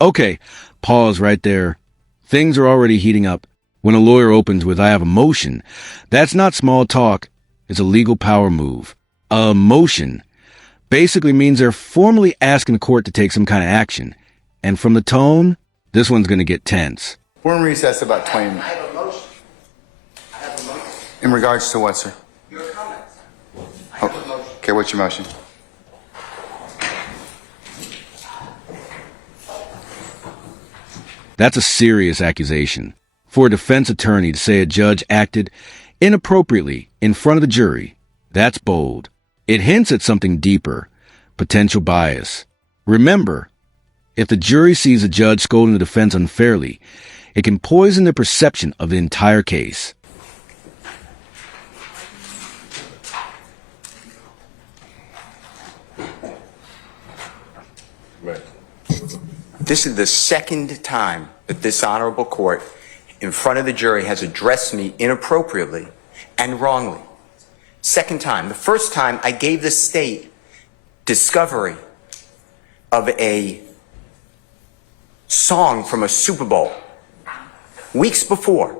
Okay, pause right there. Things are already heating up. When a lawyer opens with, "I have a motion," that's not small talk. It's a legal power move. A motion basically means they're formally asking the court to take some kind of action. And from the tone, this one's going to get tense. We're in recess about 20 minutes. I have a motion. I have a motion. In regards to what, sir? Your comments. I have a motion. Okay, what's your motion? That's a serious accusation. For a defense attorney to say a judge acted inappropriately in front of the jury, that's bold. It hints at something deeper, potential bias. Remember, if the jury sees a judge scolding the defense unfairly, it can poison their perception of the entire case. Right. This is the second time that this honorable court in front of the jury has addressed me inappropriately and wrongly. Second time. The first time I gave the state discovery of a song from a Super Bowl. Weeks before,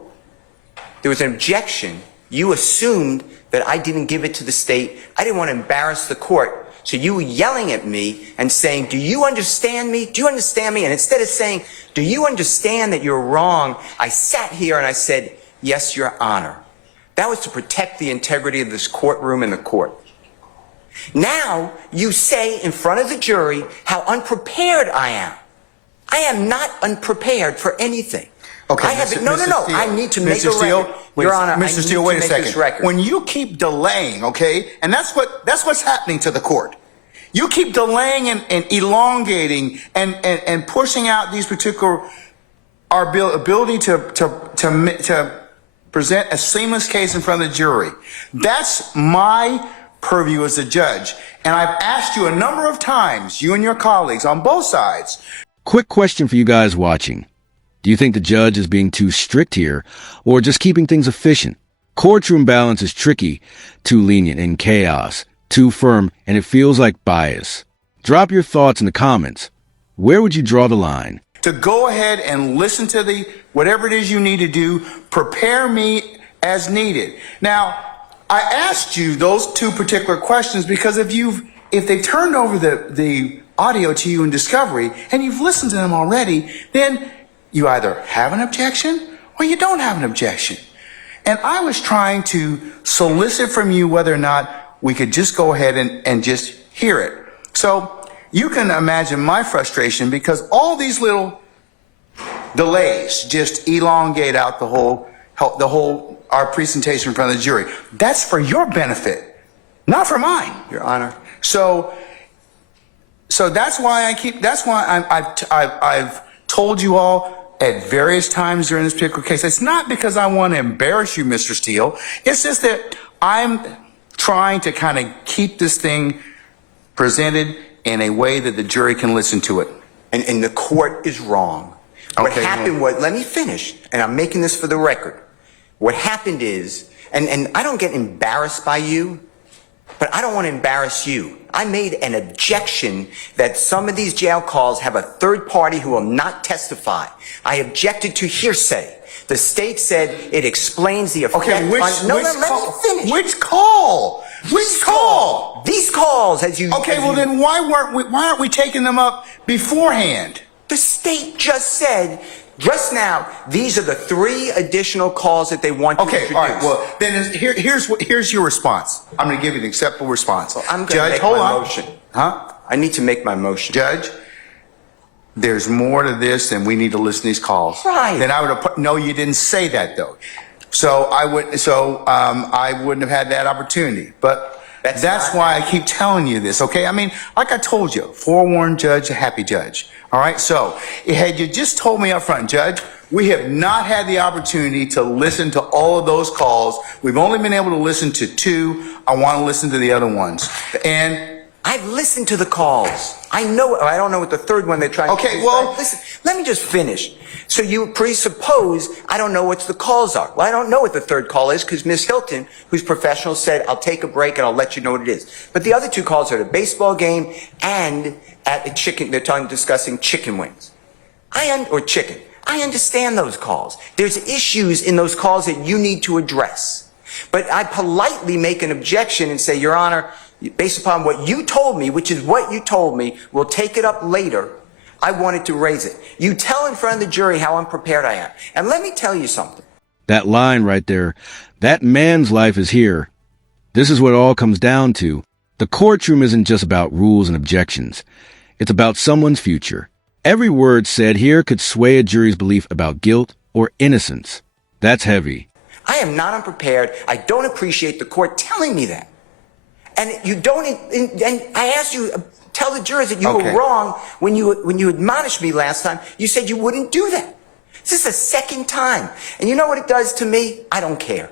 there was an objection. You assumed that I didn't give it to the state. I didn't want to embarrass the court. So you were yelling at me and saying, "Do you understand me? Do you understand me?" And instead of saying, "Do you understand that you're wrong?" I sat here and I said, "Yes, Your Honor." That was to protect the integrity of this courtroom and the court. Now you say in front of the jury how unprepared I am. I am not unprepared for anything. Okay, I have Mr. no. Steele, I need to make Mr. a Steele, record. wait, Your Honor, Mr. Steele, wait a second. When you keep delaying, okay, and that's what's happening to the court. You keep delaying and elongating and pushing out these particular our ability to present a seamless case in front of the jury. That's my purview as a judge. And I've asked you a number of times, you and your colleagues on both sides. Quick question for you guys watching. Do you think the judge is being too strict here, or just keeping things efficient? Courtroom balance is tricky, too lenient and chaos, too firm, and it feels like bias. Drop your thoughts in the comments. Where would you draw the line? To go ahead and listen to whatever it is you need to do, prepare me as needed. Now, I asked you those two particular questions because if they turned over the audio to you in discovery and you've listened to them already, then you either have an objection or you don't have an objection. And I was trying to solicit from you whether or not we could just go ahead and just hear it. So you can imagine my frustration because all these little delays just elongate out our presentation in front of the jury. That's for your benefit, not for mine, Your Honor. So that's why I've told you all at various times during this particular case. It's not because I want to embarrass you, Mr. Steele. It's just that I'm trying to kind of keep this thing presented in a way that the jury can listen to it. And the court is wrong. What happened was, let me finish, and I'm making this for the record. What happened is, and I don't get embarrassed by you, but I don't want to embarrass you. I made an objection that some of these jail calls have a third party who will not testify. I objected to hearsay. The state said it explains the effect let me finish. Which call? Which call? These calls, then why aren't we taking them up beforehand? The state just said, just now, these are the 3 additional calls that they want to introduce. All right. Well, then here's your response. I'm going to give you an acceptable response. Well, I'm going to make my motion. Huh? I need to make my motion. Judge, there's more to this than we need to listen to these calls. Right. Then I would have no, you didn't say that though. So I wouldn't have had that opportunity. But that's why I keep telling you this, okay? I mean, like I told you, forewarned judge, a happy judge. All right, so had you just told me up front, Judge, we have not had the opportunity to listen to all of those calls. We've only been able to listen to 2. I want to listen to the other ones. And I've listened to the calls. I don't know what the third one they're trying to do. Okay, well, listen, let me just finish. So you presuppose I don't know what the calls are. Well, I don't know what the third call is because Ms. Hilton, who's professional, said, "I'll take a break and I'll let you know what it is." But the other 2 calls are the baseball game and at a chicken. They're discussing chicken wings. or chicken. I understand those calls. There's issues in those calls that you need to address. But I politely make an objection and say, Your Honor, based upon what you told me, which is what you told me, we'll take it up later. I wanted to raise it. You tell in front of the jury how unprepared I am. And let me tell you something. That line right there, that man's life is here. This is what it all comes down to. The courtroom isn't just about rules and objections. It's about someone's future. Every word said here could sway a jury's belief about guilt or innocence. That's heavy. I am not unprepared. I don't appreciate the court telling me that. And you don't, and I asked you, tell the jurors that you were wrong when you admonished me last time. You said you wouldn't do that. This is the second time. And you know what it does to me? I don't care.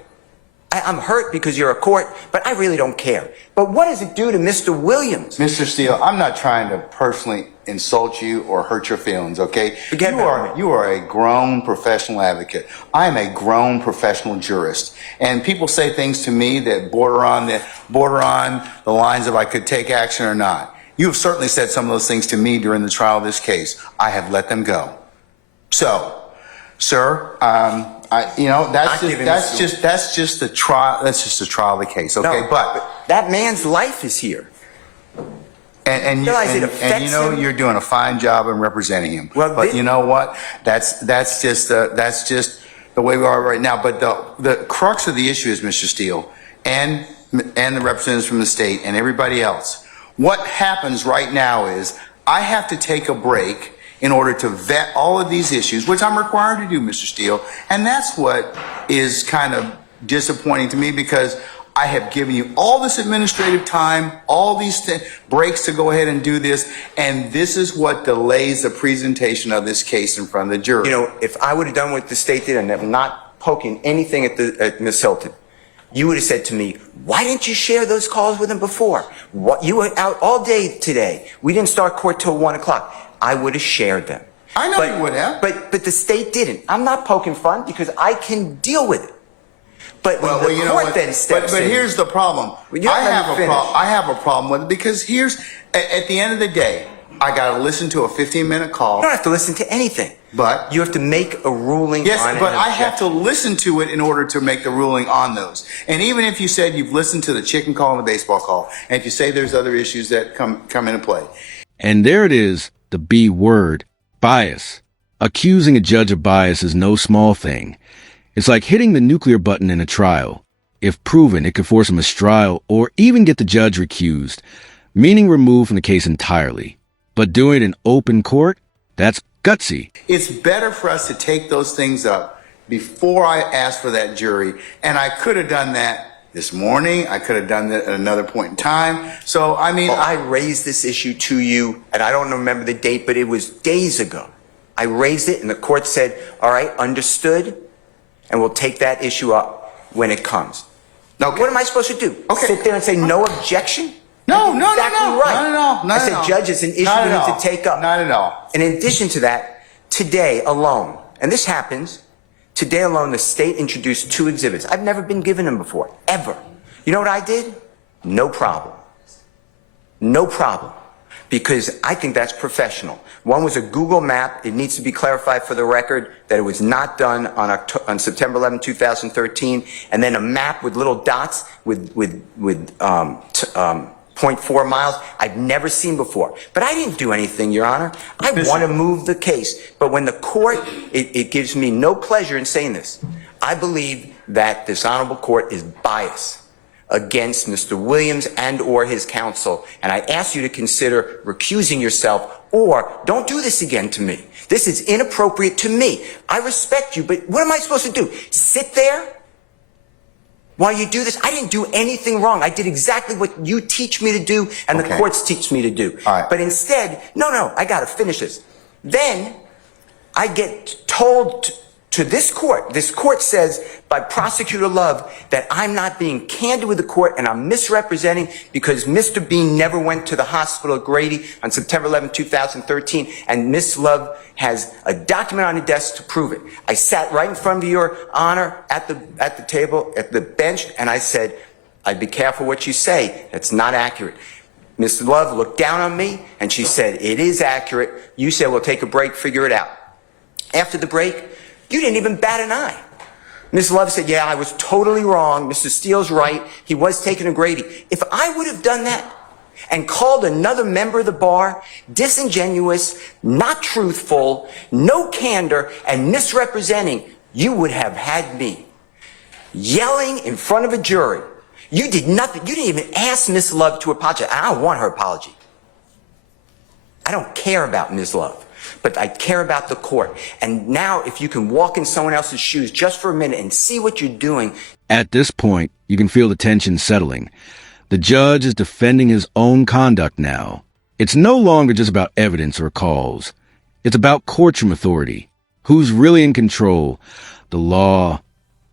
I'm hurt because you're a court, but I really don't care. But what does it do to Mr. Williams? Mr. Steele, I'm not trying to personally insult you or hurt your feelings, okay? You are a grown professional advocate. I am a grown professional jurist. And people say things to me that border on the lines of I could take action or not. You have certainly said some of those things to me during the trial of this case. I have let them go. So, sir, that's just the trial. That's just the trial of the case, okay? No, but that man's life is here. And you know you're doing a fine job in representing him. Well, but you know what? That's just the way we are right now. But the crux of the issue is, Mr. Steele, and the representatives from the state and everybody else. What happens right now is I have to take a break in order to vet all of these issues, which I'm required to do, Mr. Steele. And that's what is kind of disappointing to me, because I have given you all this administrative time, all these breaks to go ahead and do this, and this is what delays the presentation of this case in front of the jury. You know, if I would have done what the state did and I'm not poking anything at Ms. Hilton, you would have said to me, why didn't you share those calls with him before? What, you were out all day today. We didn't start court till 1 o'clock. I would have shared them. I know you would have. But the state didn't. I'm not poking fun because I can deal with it. But the court then steps in. But here's the problem. I have a problem with it because at the end of the day, I got to listen to a 15-minute call. You don't have to listen to anything. But you have to make a ruling on it. Yes, but I have to listen to it in order to make the ruling on those. And even if you said you've listened to the chicken call and the baseball call, and if you say there's other issues that come into play. And there it is, the B word, bias. Accusing a judge of bias is no small thing. It's like hitting the nuclear button in a trial. If proven, it could force a mistrial or even get the judge recused, meaning removed from the case entirely. But doing it in open court, that's gutsy. It's better for us to take those things up before I ask for that jury. And I could have done that this morning. I could have done that at another point in time. So, I mean... Well, I raised this issue to you, and I don't remember the date, but it was days ago. I raised it, and the court said, all right, understood, and we'll take that issue up when it comes. Okay. What am I supposed to do? Okay. Sit there and say no objection? No. Right. Not at all. I said, Judge, it's an issue we need to take up. Not at all. And in addition to that, today alone, and this happens, today alone, the state introduced 2 exhibits. I've never been given them before, ever. You know what I did? No problem. No problem. Because I think that's professional. One was a Google map. It needs to be clarified for the record that it was not done on September 11, 2013. And then a map with little dots with 0.4 miles I've never seen before. But I didn't do anything, Your Honor. I want to move the case. But when the court, it gives me no pleasure in saying this. I believe that this honorable court is biased against Mr. Williams and or his counsel. And I ask you to consider recusing yourself, or don't do this again to me. This is inappropriate to me. I respect you, but what am I supposed to do? Sit there while you do this? I didn't do anything wrong. I did exactly what you teach me to do and the courts teach me to do. All right. But instead, no, I got to finish this. Then I get told to this court says by Prosecutor Love that I'm not being candid with the court and I'm misrepresenting because Mr. Bean never went to the hospital at Grady on September 11, 2013, and Miss Love has a document on the desk to prove it. I sat right in front of Your Honor at the table, at the bench, and I said, I'd be careful what you say. That's not accurate. Miss Love looked down on me and she said, it is accurate. You said, we'll take a break, figure it out. After the break, you didn't even bat an eye. Ms. Love said, yeah, I was totally wrong. Mr. Steele's right. He was taking a Grady. If I would have done that and called another member of the bar disingenuous, not truthful, no candor, and misrepresenting, you would have had me yelling in front of a jury. You did nothing. You didn't even ask Ms. Love to apologize. I don't want her apology. I don't care about Ms. Love, but I care about the court. And now if you can walk in someone else's shoes just for a minute and see what you're doing. At this point, you can feel the tension settling. The judge is defending his own conduct now. It's no longer just about evidence or calls. It's about courtroom authority. Who's really in control? The law,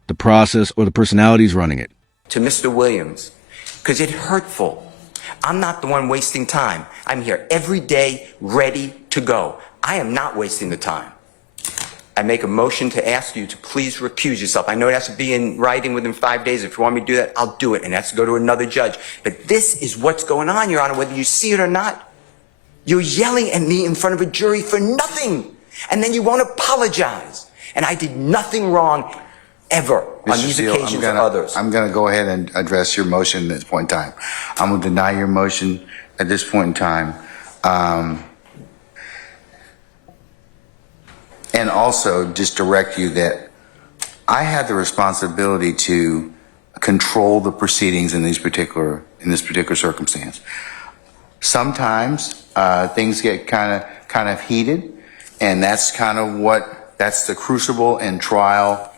the process, or the personalities running it? To Mr. Williams, because it's hurtful. I'm not the one wasting time. I'm here every day, ready to go. I am not wasting the time. I make a motion to ask you to please recuse yourself. I know it has to be in writing within 5 days. If you want me to do that, I'll do it, and it has to go to another judge. But this is what's going on, Your Honor, whether you see it or not. You're yelling at me in front of a jury for nothing, and then you won't apologize. And I did nothing wrong ever on these occasions or others. I'm going to go ahead and address your motion at this point in time. I'm going to deny your motion at this point in time. And also just direct you that I had the responsibility to control the proceedings in this particular circumstance. Sometimes things get kind of heated, and that's that's the crucible and trial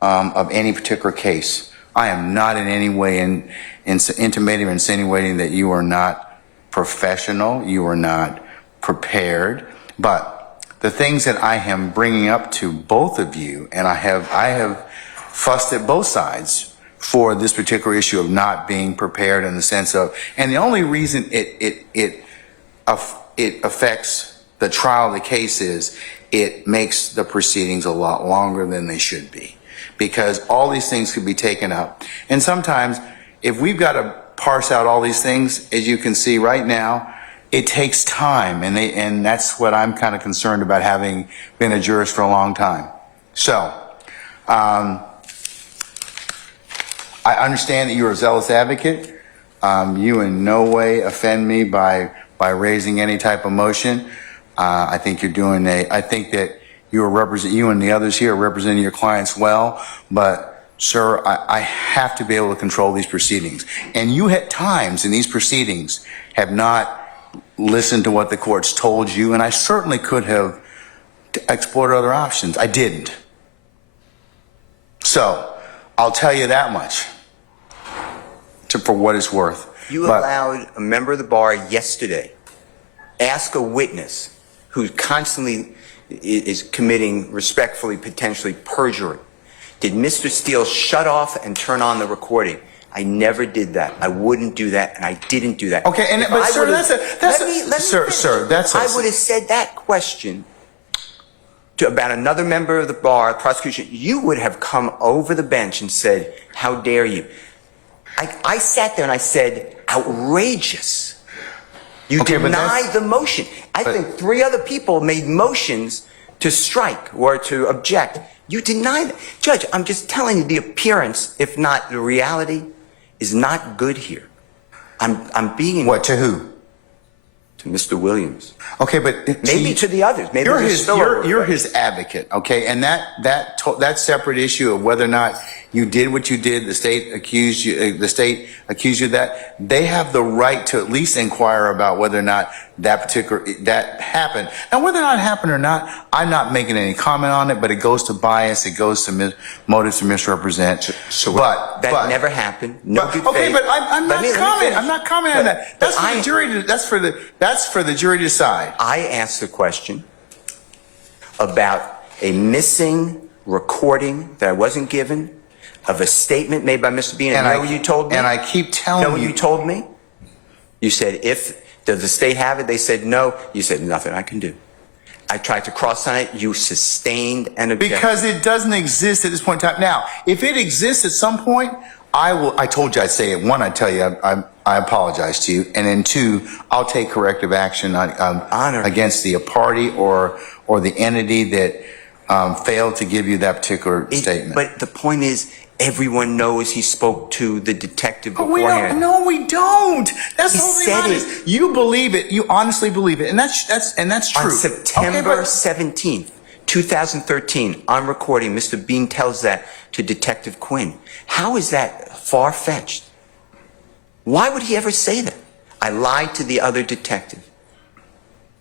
of any particular case. I am not in any way intimating or insinuating that you are not professional, you are not prepared, but the things that I am bringing up to both of you, and I have fussed at both sides for this particular issue of not being prepared in the sense of, and the only reason it affects the trial of the case is it makes the proceedings a lot longer than they should be, because all these things could be taken up. And sometimes if we've got to parse out all these things, as you can see right now, it takes time, and that's what I'm kind of concerned about, having been a jurist for a long time. So, I understand that you're a zealous advocate. You in no way offend me by raising any type of motion. I think you're doing I think that you and the others here are representing your clients well, but sir, I have to be able to control these proceedings. And you at times in these proceedings have not listened to what the court's told you, and I certainly could have explored other options. I didn't. So, I'll tell you that much, for what it's worth. You allowed a member of the bar yesterday ask a witness who constantly is committing, respectfully, potentially perjury. Did Mr. Steele shut off and turn on the recording? I never did that. I wouldn't do that, and I didn't do that. Okay, and but sir, I would have said that question about another member of the bar, prosecution. You would have come over the bench and said, "How dare you?" I sat there and I said, "Outrageous." You denied the motion. I think 3 other people made motions to strike or to object. You denied it. Judge, I'm just telling you, the appearance, if not the reality, is not good here. I'm being... What, to who? To Mr. Williams. Okay, but... Maybe to the others. Maybe you're his advocate, okay? And that separate issue of whether or not you did what you did, the state accused you of that, they have the right to at least inquire about whether or not that happened. Now, whether or not it happened or not, I'm not making any comment on it, but it goes to bias, it goes to motives to misrepresent. That never happened. No good faith. But I'm not commenting on that. That's for the jury. That's for the jury to decide. I asked the question about a missing recording that I wasn't given of a statement made by Mr. Bean. And you know what you told me? And I keep telling you. You know what you told me? You said, does the state have it? They said no. You said, nothing I can do. I tried to cross on it. You sustained an objection. Because it doesn't exist at this point in time. Now, if it exists at some point, I told you I'd say it. 1, I'd tell you I apologize to you. And then 2, I'll take corrective action against the party or the entity that failed to give you that particular statement. But the point is, everyone knows he spoke to the detective But we beforehand. don't. No, we don't. That's He the whole thing said about it. it. You believe it. You honestly believe it, and that's true. On September Okay, but- 17th, 2013, on recording, Mr. Bean tells that to Detective Quinn. How is that far-fetched? Why would he ever say that? I lied to the other detective.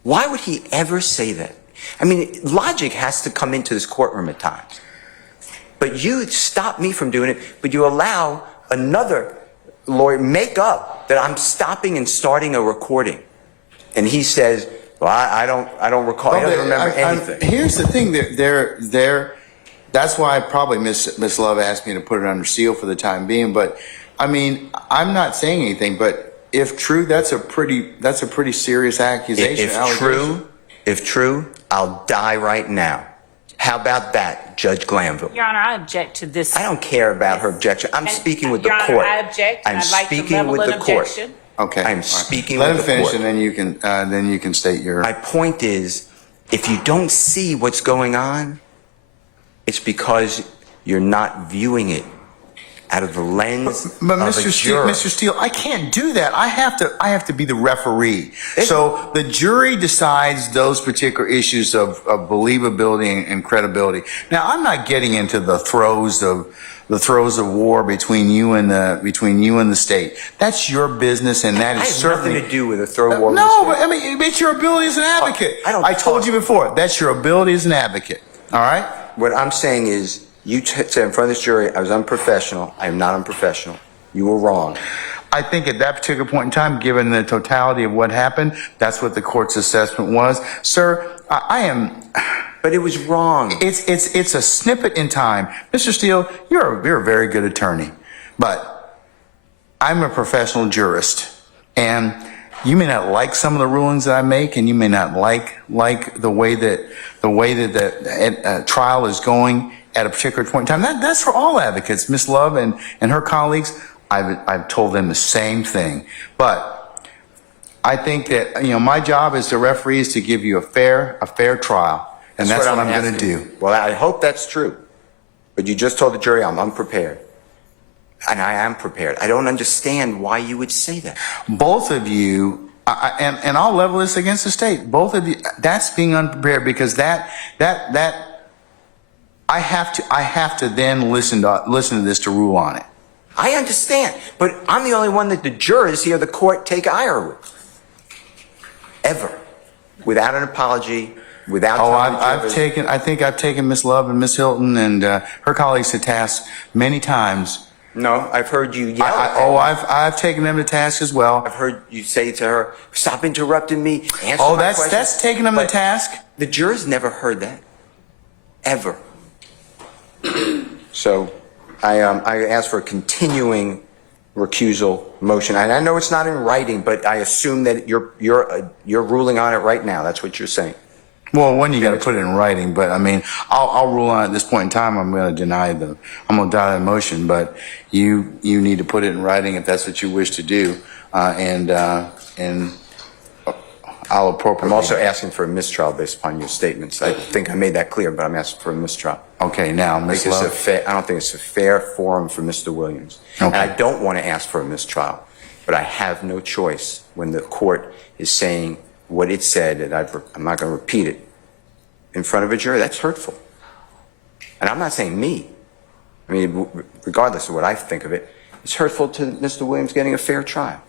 Why would he ever say that? I mean, logic has to come into this courtroom at times. But you stop me from doing it, but you allow another lawyer make up that I'm stopping and starting a recording. And he says, well, I don't recall. I don't remember anything. Here's the thing. That's why probably Miss Love asked me to put it under seal for the time being. But I mean, I'm not saying anything. But if true, that's a pretty serious accusation. If true, I'll die right now. How about that, Judge Glanville? Your Honor, I object to this. I don't care about her objection. I'm speaking with the Your court. Honor, I object. I'm I'd like to speaking level with an the court. objection. Okay. I'm All right. speaking Let with him the finish, court. and then you can state your. My point is, if you don't see what's going on, it's because you're not viewing it out of the lens But of a juror. Mr. Steele, I can't do that. I have to be the referee. So the jury decides those particular issues of believability and credibility. Now, I'm not getting into the throes of war between you and the state. That's your business, and that is I have certainly nothing to do with a throw war. No, but I mean, it's your ability as an advocate. I told you before. That's your ability as an advocate. All right. What I'm saying is, you said in front of this jury, I was unprofessional. I am not unprofessional. You were wrong. I think at that particular point in time, given the totality of what happened, that's what the court's assessment was. Sir, I am. But it was wrong. It's a snippet in time. Mr. Steele, you're a very good attorney, but I'm a professional jurist, and you may not like some of the rulings that I make, and you may not like the way that the trial is going at a particular point in time. That's for all advocates. Miss Love and her colleagues, I've told them the same thing. But I think that, my job as the referee is to give you a fair trial. And that's what I'm going to do. Well, I hope that's true. But you just told the jury I'm unprepared. And I am prepared. I don't understand why you would say that. Both of you, and I'll level this against the state. Both of you, that's being unprepared, because that I have to then listen to this to rule on it. I understand, but I'm the only one that the jurors here, the court, take ire with. Ever. Without an apology, without telling I think I've taken Miss Love and Miss Hilton and her colleagues to task many times. No, I've heard you yell. I've taken them to task as well. I've heard you say to her, "Stop interrupting me." Answer my questions. That's taking them to task. The jurors never heard that, ever. So, I ask for a continuing recusal motion, and I know it's not in writing, but I assume that you're ruling on it right now. That's what you're saying. Well, when you got to put it in writing, but I mean, I'll rule on it at this point in time. I'm going to deny the motion, but you need to put it in writing if that's what you wish to do, and I'll appropriately. I'm also asking for a mistrial based upon your statements. I think I made that clear, but I'm asking for a mistrial. Okay, now, Ms. Love. I don't think it's a fair forum for Mr. Williams. Okay. And I don't want to ask for a mistrial, but I have no choice when the court is saying what it said, and I'm not going to repeat it in front of a jury. That's hurtful. And I'm not saying me. I mean, regardless of what I think of it, it's hurtful to Mr. Williams getting a fair trial.